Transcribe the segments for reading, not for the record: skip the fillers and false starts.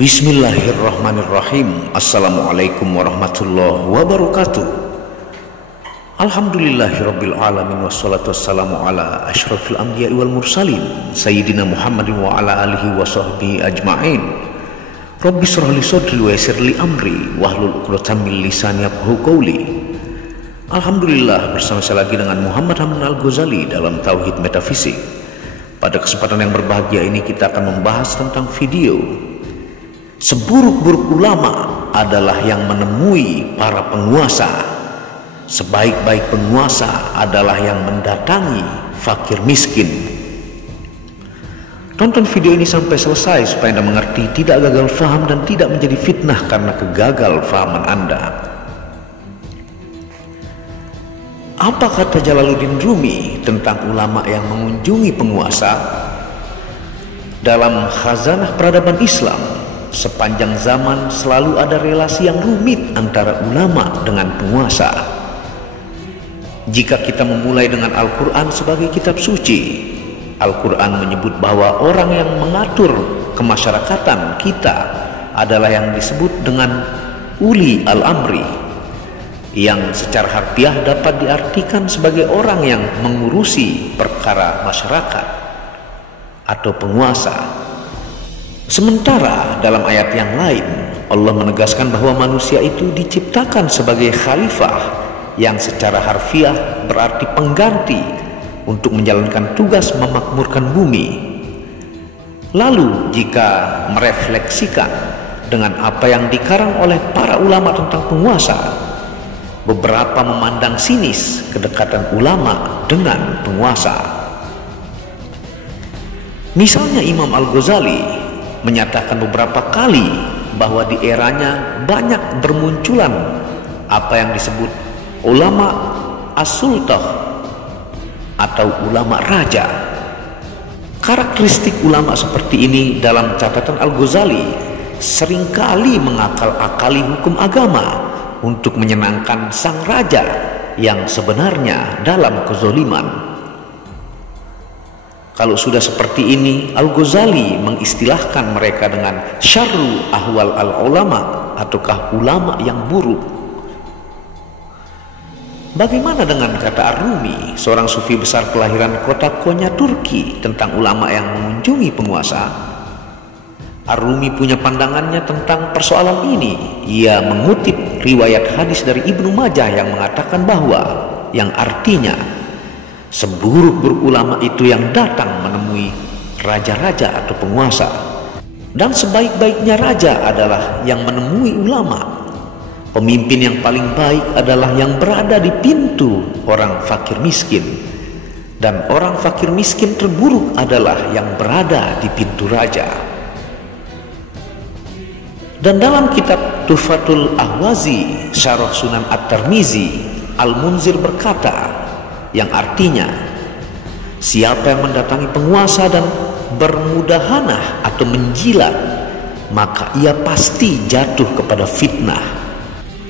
Bismillahirrahmanirrahim. Assalamualaikum warahmatullahi wabarakatuh. Alhamdulillahirabbil alamin wassalatu wassalamu ala asyrafil anbiya'i wal mursalin sayyidina Muhammadin wa ala alihi wa sahbihi ajma'in. Rabbi shrah li sadri wa yassir li amri wahlul 'uqdatam min lisani yafqahu qawli. Alhamdulillah, bersama saya lagi dengan Muhammad Hamdan Al-Ghazali dalam Tauhid Metafisik. Pada kesempatan yang berbahagia ini kita akan membahas tentang video seburuk-buruk ulama adalah yang menemui para penguasa. Sebaik-baik penguasa adalah yang mendatangi fakir miskin. Tonton video ini sampai selesai supaya Anda mengerti, tidak gagal faham dan tidak menjadi fitnah karena kegagal fahaman Anda. Apa kata Jalaluddin Rumi tentang ulama yang mengunjungi penguasa? Dalam Khazanah Peradaban Islam, sepanjang zaman selalu ada relasi yang rumit antara ulama dengan penguasa. Jika kita memulai dengan Al-Quran sebagai kitab suci, Al-Quran menyebut bahwa orang yang mengatur kemasyarakatan kita adalah yang disebut dengan uli al-amri, yang secara harfiah dapat diartikan sebagai orang yang mengurusi perkara masyarakat atau penguasa. Sementara dalam ayat yang lain Allah menegaskan bahwa manusia itu diciptakan sebagai khalifah, yang secara harfiah berarti pengganti untuk menjalankan tugas memakmurkan bumi. Lalu jika merefleksikan dengan apa yang dikarang oleh para ulama tentang penguasa, beberapa memandang sinis kedekatan ulama dengan penguasa. Misalnya Imam Al-Ghazali menyatakan beberapa kali bahwa di eranya banyak bermunculan apa yang disebut ulama as-sultah atau ulama raja. Karakteristik ulama seperti ini dalam catatan Al-Ghazali seringkali mengakal-akali hukum agama untuk menyenangkan sang raja yang sebenarnya dalam kezaliman. Kalau sudah seperti ini, Al-Ghazali mengistilahkan mereka dengan syarru ahwal al-ulama, ataukah ulama yang buruk. Bagaimana dengan kata Ar-Rumi, seorang sufi besar kelahiran kota Konya, Turki, tentang ulama yang mengunjungi penguasa? Ar-Rumi punya pandangannya tentang persoalan ini. Ia mengutip riwayat hadis dari Ibnu Majah yang mengatakan bahwa, yang artinya seburuk-buruk ulama itu yang datang menemui raja-raja atau penguasa, dan sebaik-baiknya raja adalah yang menemui ulama. Pemimpin yang paling baik adalah yang berada di pintu orang fakir miskin, dan orang fakir miskin terburuk adalah yang berada di pintu raja. Dan dalam kitab Tuhfatul Ahwazi Syarah Sunan At-Tirmizi, Al-Munzir berkata, yang artinya siapa yang mendatangi penguasa dan bermudahanah atau menjilat, maka ia pasti jatuh kepada fitnah.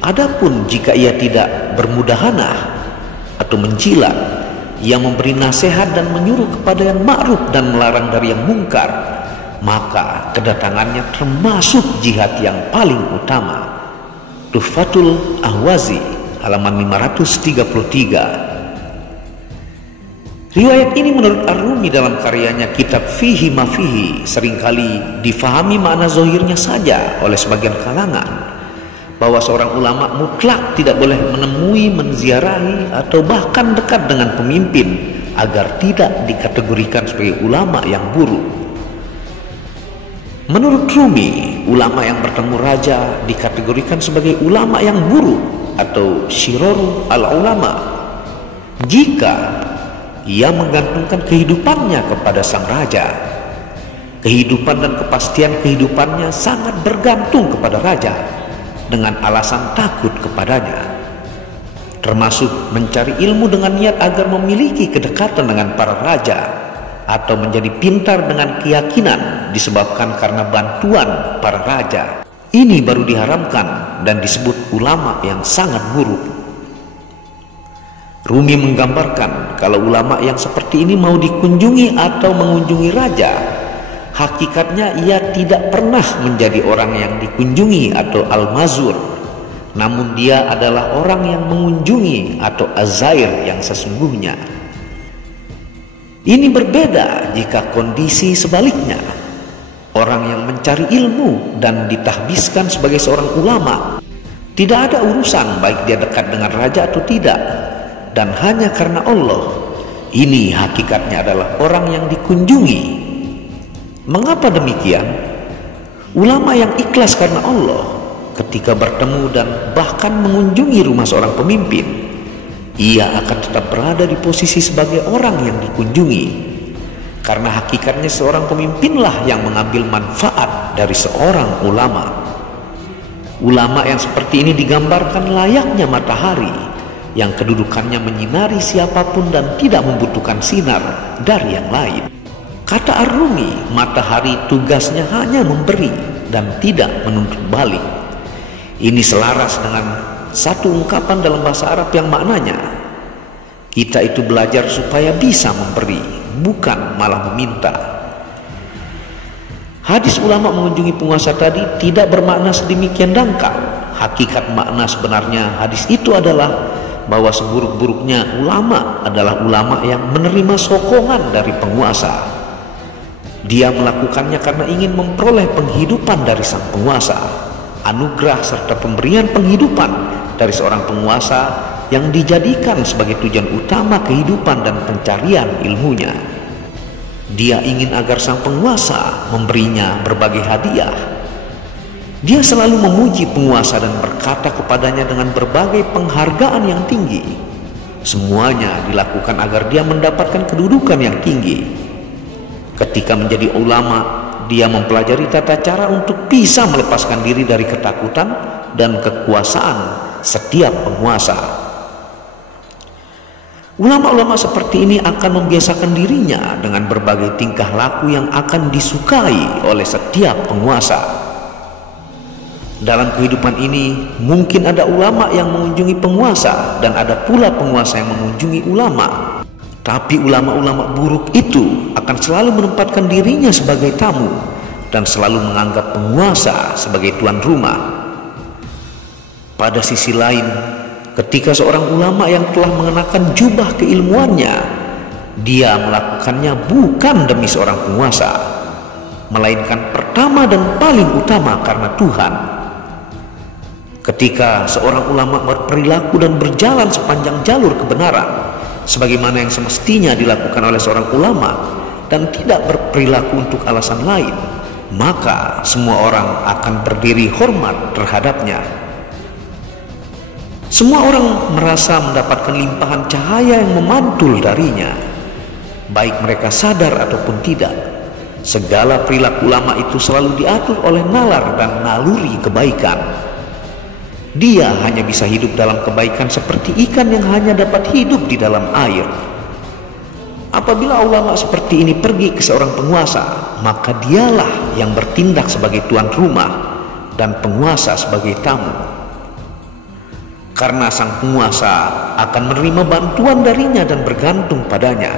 Adapun jika ia tidak bermudahanah atau menjilat, ia memberi nasihat dan menyuruh kepada yang ma'ruf dan melarang dari yang mungkar, maka kedatangannya termasuk jihad yang paling utama. Tuhfatul Ahwazi halaman 533. Riwayat ini menurut Ar-Rumi dalam karyanya Kitab Fihi Ma Fihi seringkali difahami makna zahirnya saja oleh sebagian kalangan, bahwa seorang ulama mutlak tidak boleh menemui, menziarahi, atau bahkan dekat dengan pemimpin agar tidak dikategorikan sebagai ulama yang buruk. Menurut Rumi, ulama yang bertemu raja dikategorikan sebagai ulama yang buruk atau syiraru al-ulama jika ia menggantungkan kehidupannya kepada sang raja. Kehidupan dan kepastian kehidupannya sangat bergantung kepada raja dengan alasan takut kepadanya, termasuk mencari ilmu dengan niat agar memiliki kedekatan dengan para raja, atau menjadi pintar dengan keyakinan disebabkan karena bantuan para raja. Ini baru diharamkan dan disebut ulama yang sangat buruk. Rumi menggambarkan kalau ulama yang seperti ini mau dikunjungi atau mengunjungi raja, Hakikatnya ia tidak pernah menjadi orang yang dikunjungi atau al-mazur, namun dia adalah orang yang mengunjungi atau az-zair yang sesungguhnya. Ini berbeda jika kondisi sebaliknya. Orang yang mencari ilmu dan ditahbiskan sebagai seorang ulama, tidak ada urusan baik dia dekat dengan raja atau tidak, dan hanya karena Allah. Ini hakikatnya adalah orang yang dikunjungi. Mengapa demikian? Ulama yang ikhlas karena Allah, ketika bertemu dan bahkan mengunjungi rumah seorang pemimpin, ia akan tetap berada di posisi sebagai orang yang dikunjungi. Karena hakikatnya seorang pemimpinlah yang mengambil manfaat dari seorang ulama. Ulama yang seperti ini digambarkan layaknya matahari yang kedudukannya menyinari siapapun dan tidak membutuhkan sinar dari yang lain. Kata Ar-Rumi, matahari tugasnya hanya memberi dan tidak menuntut balik. Ini selaras dengan satu ungkapan dalam bahasa Arab yang maknanya, kita itu belajar supaya bisa memberi, bukan malah meminta. Hadis ulama mengunjungi penguasa tadi tidak bermakna sedemikian dangkal. Hakikat makna sebenarnya hadis itu adalah bahwa seburuk-buruknya ulama adalah ulama yang menerima sokongan dari penguasa. Dia melakukannya karena ingin memperoleh penghidupan dari sang penguasa, anugerah serta pemberian penghidupan dari seorang penguasa yang dijadikan sebagai tujuan utama kehidupan dan pencarian ilmunya. Dia ingin agar sang penguasa memberinya berbagai hadiah. Dia selalu memuji penguasa dan berkata kepadanya dengan berbagai penghargaan yang tinggi. Semuanya dilakukan agar dia mendapatkan kedudukan yang tinggi. Ketika menjadi ulama, dia mempelajari tata cara untuk bisa melepaskan diri dari ketakutan dan kekuasaan setiap penguasa. Ulama-ulama seperti ini akan membiasakan dirinya dengan berbagai tingkah laku yang akan disukai oleh setiap penguasa. Dalam kehidupan ini mungkin ada ulama yang mengunjungi penguasa dan ada pula penguasa yang mengunjungi ulama. Tapi ulama-ulama buruk itu akan selalu menempatkan dirinya sebagai tamu dan selalu menganggap penguasa sebagai tuan rumah. Pada sisi lain, ketika seorang ulama yang telah mengenakan jubah keilmuannya, dia melakukannya bukan demi seorang penguasa, melainkan pertama dan paling utama karena Tuhan. Ketika seorang ulama berperilaku dan berjalan sepanjang jalur kebenaran, sebagaimana yang semestinya dilakukan oleh seorang ulama, dan tidak berperilaku untuk alasan lain, maka semua orang akan berdiri hormat terhadapnya. Semua orang merasa mendapatkan limpahan cahaya yang memantul darinya, baik mereka sadar ataupun tidak. Segala perilaku ulama itu selalu diatur oleh nalar dan naluri kebaikan. Dia hanya bisa hidup dalam kebaikan seperti ikan yang hanya dapat hidup di dalam air. Apabila ulama seperti ini pergi ke seorang penguasa, maka dialah yang bertindak sebagai tuan rumah dan penguasa sebagai tamu. Karena sang penguasa akan menerima bantuan darinya dan bergantung padanya.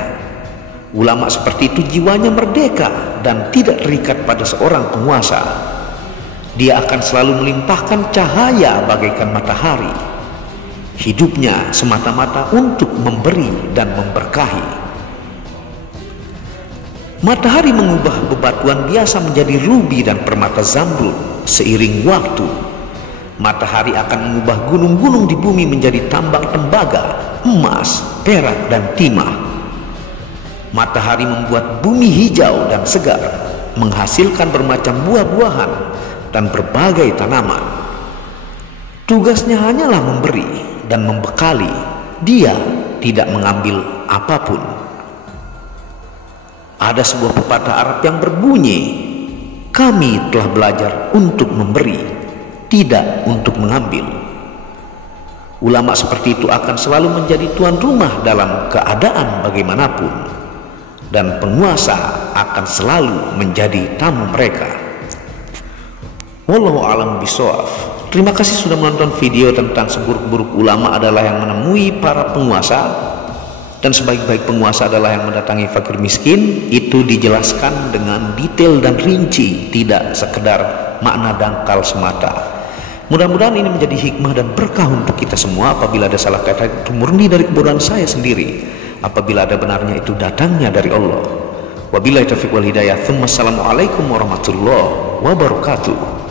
Ulama seperti itu jiwanya merdeka dan tidak terikat pada seorang penguasa. Dia akan selalu melimpahkan cahaya bagaikan matahari. Hidupnya semata-mata untuk memberi dan memberkahi. Matahari mengubah bebatuan biasa menjadi rubi dan permata zamrud seiring waktu. Matahari akan mengubah gunung-gunung di bumi menjadi tambang tembaga, emas, perak, dan timah. Matahari membuat bumi hijau dan segar, menghasilkan bermacam buah-buahan dan berbagai tanaman. Tugasnya hanyalah memberi dan membekali. Dia tidak mengambil apapun. Ada sebuah pepatah Arab yang berbunyi, kami telah belajar untuk memberi, tidak untuk mengambil. Ulama seperti itu akan selalu menjadi tuan rumah dalam keadaan bagaimanapun, dan penguasa akan selalu menjadi tamu mereka. Wallahu a'lam bishawab. Terima kasih sudah menonton video tentang seburuk-buruk ulama adalah yang menemui para penguasa. dan sebaik-baik penguasa adalah yang mendatangi fakir miskin. Itu dijelaskan dengan detail dan rinci, tidak sekedar makna dangkal semata. Mudah-mudahan ini menjadi hikmah dan berkah untuk kita semua. Apabila ada salah kata itu murni dari kebodohan saya sendiri, apabila ada benarnya itu datangnya dari Allah. Wabillahi taufiq wal hidayah. Assalamualaikum warahmatullahi wabarakatuh.